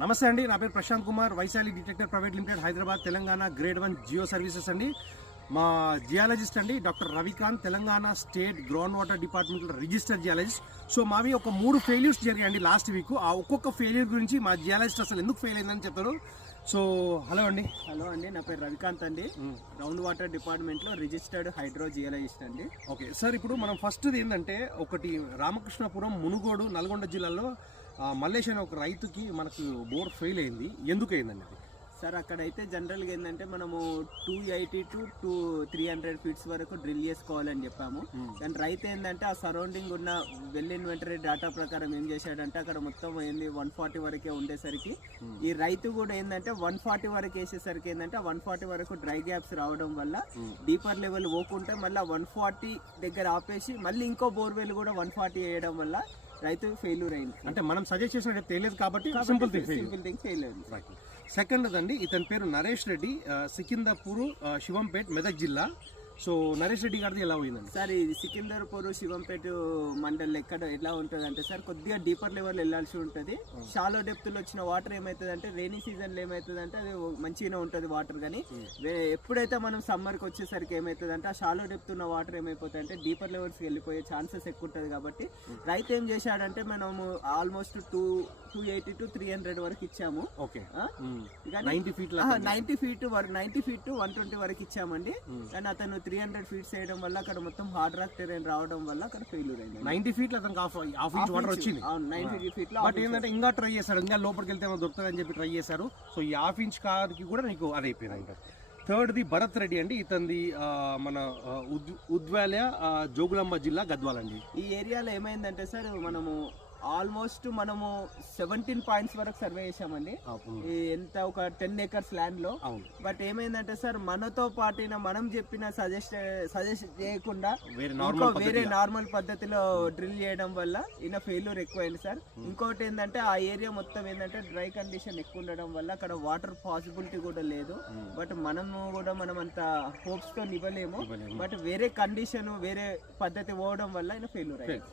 నమస్తే అండి. నా పేరు Prashant Kumar Vaishali detector private limited Hyderabad Telangana grade one geo services అండి. మా జియాలజిస్ట్ అండి doctor Ravikant Telangana state ground water department register geologist. So మావి ఒక మూడు ఫెయిల్యూర్స్ జరిగాయండి లాస్ట్ వీక్. ఆ ఒక్కొక్క ఫెయిల్యూర్ గురించి మా జియాలజిస్ట్ అసలు ఎందుకు ఫెయిల్ అయిందని చెప్తారు. సో హలో అండి. హలో అండి నా పేరు రవికాంత్ అండి. గ్రౌండ్ వాటర్ డిపార్ట్మెంట్లో రిజిస్టర్డ్ హైడ్రో జియాలజిస్ట్ అండి. ఓకే సార్ ఇప్పుడు మనం ఫస్ట్ ఏంటంటే ఒకటి రామకృష్ణపురం మునుగోడు నల్గొండ జిల్లాలో మల్లేష్ అనే ఒక రైతుకి మనకు బోర్ ఫెయిల్ అయింది. ఎందుకు అయిందండి అది? సార్ అక్కడైతే జనరల్గా ఏంటంటే మనము two eighty to two three hundred feets వరకు డ్రిల్ చేసుకోవాలని చెప్పాము. దాని రైతు ఏంటంటే ఆ సరౌండింగ్ ఉన్న వెల్ ఇన్వెంటరీ డేటా ప్రకారం ఏం చేశాడంటే అక్కడ మొత్తం ఏంది వన్ ఫార్టీ వరకే ఉండేసరికి ఈ రైతు కూడా ఏంటంటే వన్ ఫార్టీ వరకు వేసేసరికి ఏంటంటే వన్ ఫార్టీ వరకు డ్రై గ్యాప్స్ రావడం వల్ల డీపర్ లెవెల్ పోకుంటే మళ్ళీ వన్ ఫార్టీ దగ్గర ఆపేసి మళ్ళీ ఇంకో బోర్వెల్ కూడా వన్ ఫార్టీ వేయడం వల్ల రైతు ఫెయిల్యూర్ అయింది. అంటే మనం సజెస్ట్ చేసినట్టు తెలియదు కాబట్టి simple thing simple thing fail అయింది సెకండ్ అండి ఇతని పేరు నరేష్ రెడ్డి సికిందపూర్ శివంపేట్ మెదక్ జిల్లా. సో నరేష్ రెడ్డి గారిది ఎలా పోయిందండి? సార్ ఇది సికిందర్పూర్ శివంపేట మండల్ ఎక్కడ ఎలా ఉంటుంది అంటే సార్ కొద్దిగా డీపర్ లెవెల్ వెళ్ళాల్సి ఉంటుంది. షాలో డెప్త్లో వచ్చిన వాటర్ ఏమవుతుంది అంటే రైనీ సీజన్లో ఏమవుతుంది అంటే అది మంచిగానే ఉంటుంది వాటర్ కానీ. ఎప్పుడైతే మనం సమ్మర్కి వచ్చేసరికి ఏమవుతుంది అంటే ఆ షాలో డెప్త్ ఉన్న వాటర్ ఏమైపోతుంది అంటే డీపర్ లెవెల్స్ వెళ్ళిపోయే ఛాన్సెస్ ఎక్కువ ఉంటుంది కాబట్టి రైతు ఏం చేశాడంటే మనము almost two two eighty to three hundred వరకు ఇచ్చాము. Okay. Ninety feet ninety feet వరకు నైన్టీ ఫీట్ వన్ ట్వంటీ వరకు ఇచ్చామండి. కానీ అతను త్రీ హండ్రెడ్ ఫీట్స్ వేయడం వల్ల అక్కడ మొత్తం హార్డ్ రాక్ టెరైన్ రావడం వల్ల అక్కడ ఫెయిల్యూర్ అయింది నైన్టీ ఫీట్ అతనికి హాఫ్ ఇంచ్ వాటర్ వచ్చింది. నైన్టీ ఫీట్ బట్ ఏంటంటే ఇంకా ట్రై చేశారు ఇంకా లోపలికి వెళ్తే దొరుకుతుంది అని చెప్పి ట్రై చేశారు. సో ఈ హాఫ్ ఇంచ్ కార్కి కూడా నీకు అది అయిపోయింది థర్డ్ది భరత్ రెడ్డి అండి. ఇతంది మన ఉద్వాలయ జోగులాంబ జిల్లా గద్వాల్ అండి. ఈ ఏరియాలో ఏమైందంటే సార్ మనము ఆల్మోస్ట్ మనము సెవెంటీన్ పాయింట్స్ వరకు సర్వే చేసామండి ఎంత ఒక టెన్ ఏకర్స్ ల్యాండ్లో. బట్ ఏమైందంటే సార్ మనతో పాటిన మనం చెప్పిన సజెస్ట్ సజెస్ట్ చేయకుండా వేరే ఇంకో నార్మల్ వేరే నార్మల్ పద్ధతిలో డ్రిల్ చేయడం వల్ల ఈయన ఫెయిల్యూర్ ఎక్కువైంది సార్. ఇంకోటి ఏంటంటే ఆ ఏరియా మొత్తం ఏంటంటే డ్రై కండిషన్ ఎక్కువ ఉండడం వల్ల అక్కడ వాటర్ పాసిబిలిటీ కూడా లేదు. బట్ మనము కూడా మనం అంత హోప్స్తో ఇవ్వలేము. బట్ వేరే కండిషన్ వేరే పద్ధతి పోవడం వల్ల ఆయన ఫెయిల్యూర్ అయ్యింది